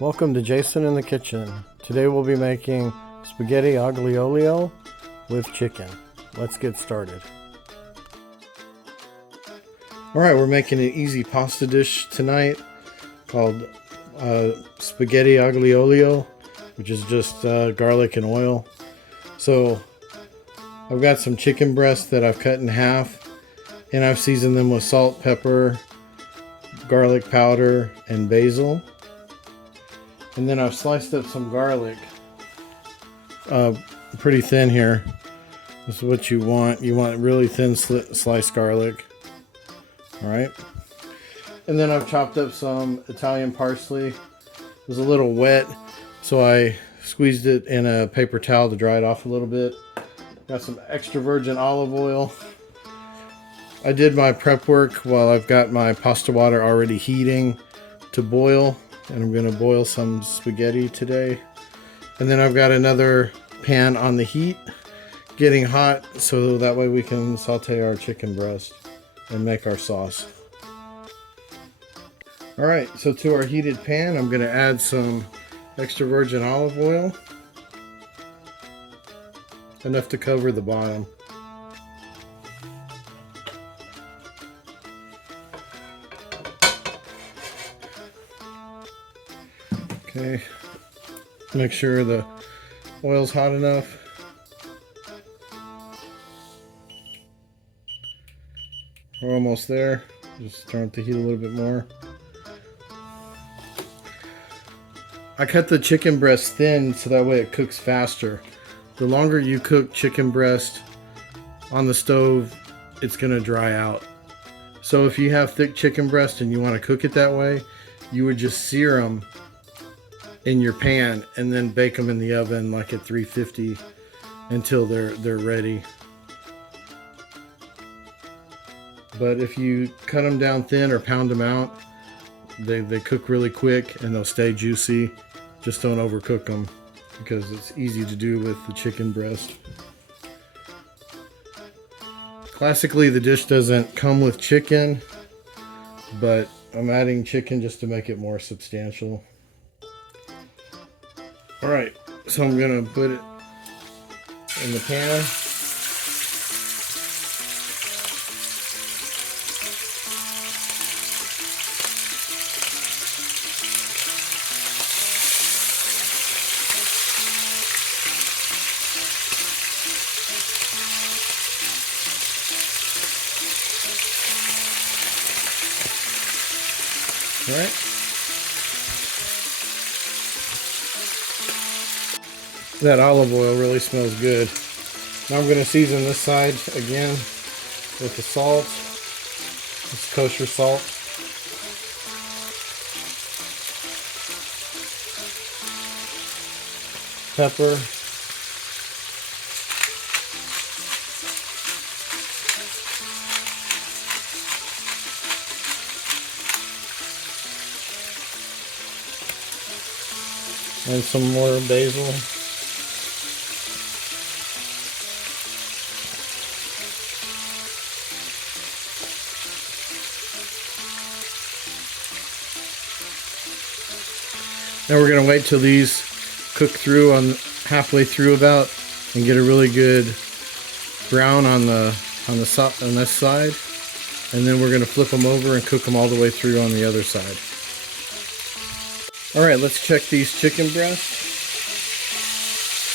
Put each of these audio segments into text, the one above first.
Welcome to Jason in the Kitchen. Today we'll be making spaghetti aglio with chicken. Let's get started. Alright, we're making an easy pasta dish tonight called spaghetti aglio, which is just garlic and oil. So I've got some chicken breasts that I've cut in half, and I've seasoned them with salt, pepper, garlic powder, and basil. And then I've sliced up some garlic pretty thin here. This is what you want. You want really thin sliced garlic. Alright. And then I've chopped up some Italian parsley. It was a little wet, so I squeezed it in a paper towel to dry it off a little bit. Got some extra virgin olive oil. I did my prep work while I've got my pasta water already heating to boil. And I'm going to boil some spaghetti today. And then I've got another pan on the heat getting hot, so that way we can saute our chicken breast and make our sauce. Alright, so to our heated pan I'm going to add some extra virgin olive oil. Enough to cover the bottom. Okay, make sure the oil's hot enough. We're almost there. Just turn up the heat a little bit more. I cut the chicken breast thin so that way it cooks faster. The longer you cook chicken breast on the stove, it's gonna dry out. So if you have thick chicken breast and you want to cook it that way, you would just sear them in your pan and then bake them in the oven like at 350 until they're ready. But if you cut them down thin or pound them out, they cook really quick and they'll stay juicy. Just don't overcook them because it's easy to do with the chicken breast. Classically, the dish doesn't come with chicken, but I'm adding chicken just to make it more substantial. Alright, so I'm going to put it in the pan. Alright. That olive oil really smells good. Now I'm going to season this side again with the salt. It's kosher salt. Pepper. And some more basil. Now we're going to wait till these cook through on halfway through about and get a really good brown on this side, and then we're going to flip them over and cook them all the way through on the other side. All right, let's check these chicken breasts.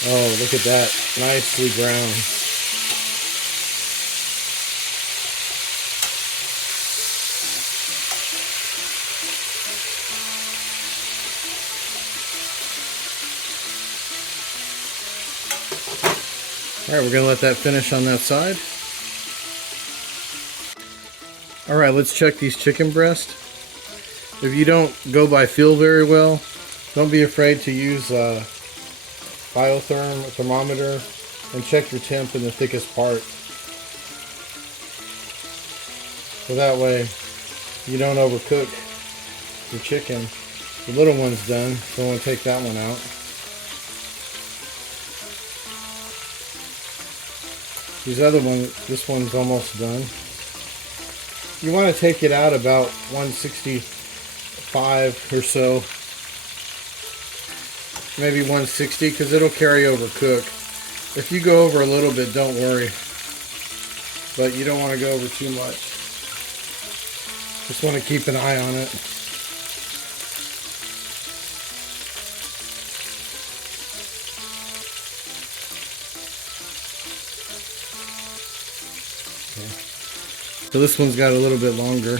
Oh, look at that, nicely browned. Alright, we're going to let that finish on that side. Alright, let's check these chicken breasts. If you don't go by feel very well, don't be afraid to use a thermometer and check your temp in the thickest part. So that way you don't overcook your chicken. The little one's done, so I want to take that one out. These other ones, this one's almost done. You want to take it out about 165 or so maybe 160, because it'll carry over cook. If you go over a little bit, don't worry. But you don't want to go over too much. Just want to keep an eye on it. Okay. So this one's got a little bit longer.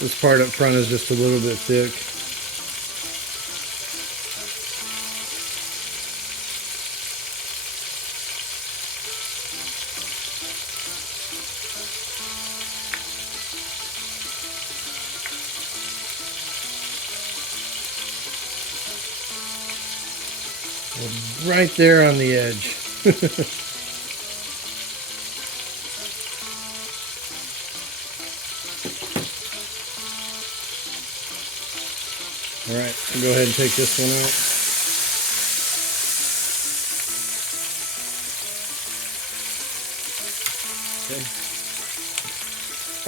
This part up front is just a little bit thick. We're right there on the edge. All right, we'll go ahead and take this one out. Okay.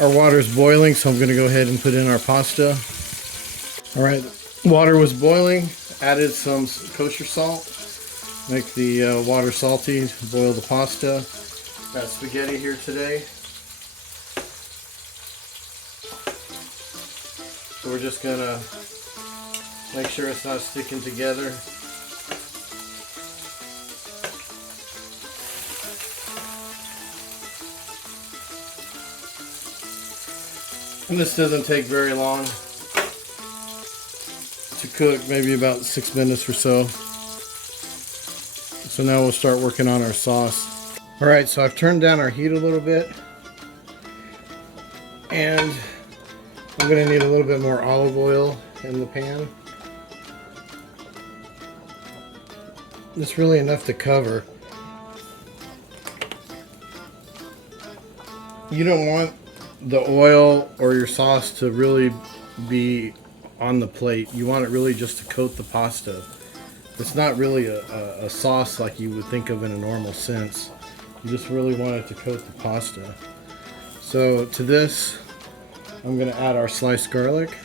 Our water's boiling, so I'm going to go ahead and put in our pasta. All right, water was boiling. Added some kosher salt. Make the water salty. Boil the pasta. Got spaghetti here today. So we're just going to make sure it's not sticking together. And this doesn't take very long to cook, maybe about 6 minutes or so. So now we'll start working on our sauce. All right, so I've turned down our heat a little bit. And I'm gonna need a little bit more olive oil in the pan. It's really enough to cover. You don't want the oil or your sauce to really be on the plate. You want it really just to coat the pasta. It's not really a sauce like you would think of in a normal sense. You just really want it to coat the pasta. So to this, I'm going to add our sliced garlic.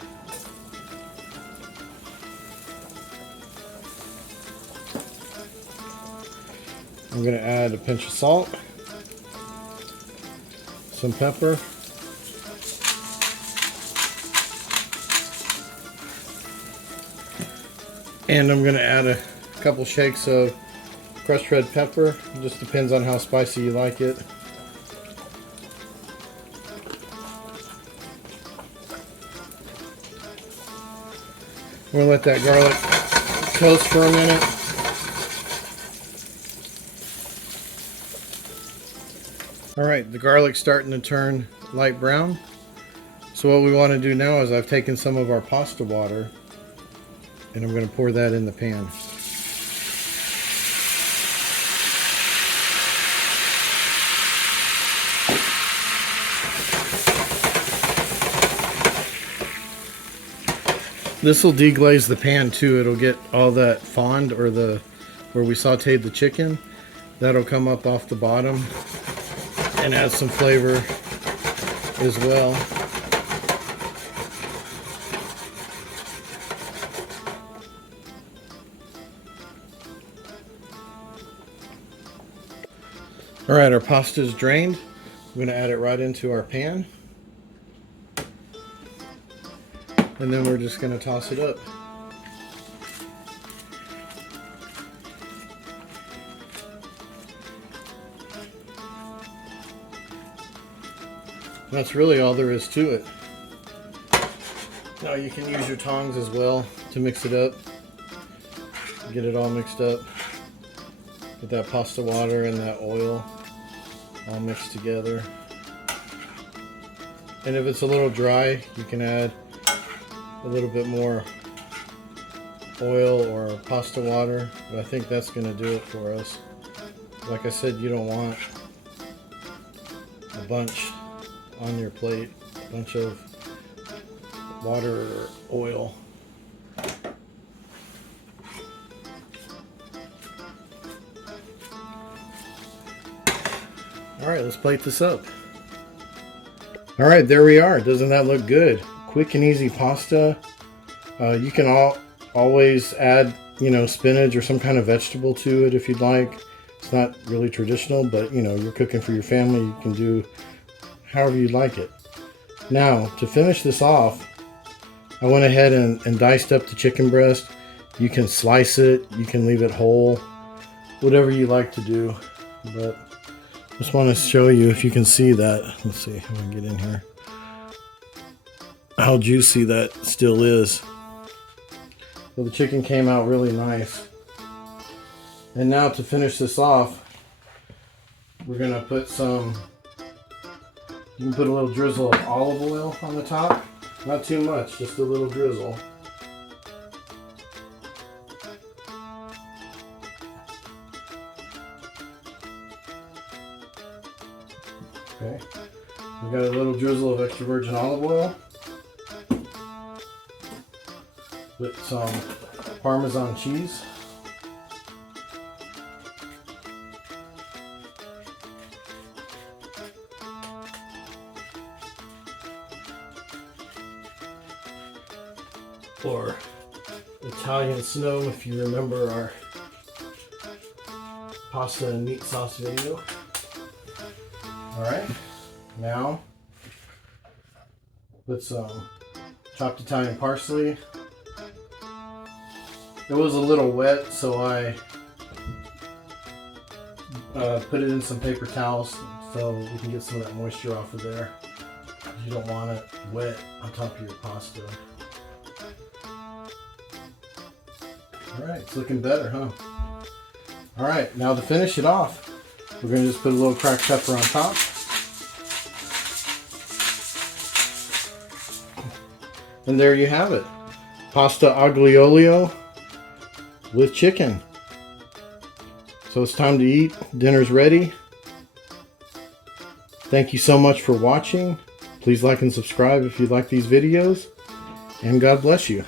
I'm going to add a pinch of salt, some pepper, and I'm going to add a couple shakes of crushed red pepper. It just depends on how spicy you like it. We'll let that garlic toast for a minute. Alright, the garlic's starting to turn light brown. So what we want to do now is I've taken some of our pasta water and I'm going to pour that in the pan. This will deglaze the pan too. It'll get all that fond, or where we sauteed the chicken. That'll come up off the bottom and add some flavor as well. All right, our pasta is drained. I'm going to add it right into our pan. And then we're just going to toss it up. That's really all there is to it. Now you can use your tongs as well to mix it up. Get it all mixed up. Get that pasta water and that oil all mixed together. And if it's a little dry, you can add a little bit more oil or pasta water, but I think that's going to do it for us. Like I said, you don't want a bunch on your plate, a bunch of water or oil. All right, let's plate this up. All right, there we are. Doesn't that look good? Quick and easy pasta. You can always add, spinach or some kind of vegetable to it if you'd like. It's not really traditional, but you're cooking for your family. You can do however you like it. Now, to finish this off, I went ahead and diced up the chicken breast. You can slice it, you can leave it whole, whatever you like to do. But just want to show you if you can see that. Let's see if I can get in here. How juicy that still is. So the chicken came out really nice. And now to finish this off, we're gonna put you can put a little drizzle of olive oil on the top. Not too much, just a little drizzle. Okay, we got a little drizzle of extra virgin olive oil. Put some Parmesan cheese. Or Italian snow, if you remember our pasta and meat sauce video. Alright, now put some chopped Italian parsley. It was a little wet, so I put it in some paper towels so we can get some of that moisture off of there. You don't want it wet on top of your pasta. Alright, it's looking better, huh? Alright, now to finish it off, we're going to just put a little cracked pepper on top. And there you have it. Pasta Aglio with chicken. So it's time to eat. Dinner's ready. Thank you so much for watching. Please like and subscribe if you like these videos. And God bless you.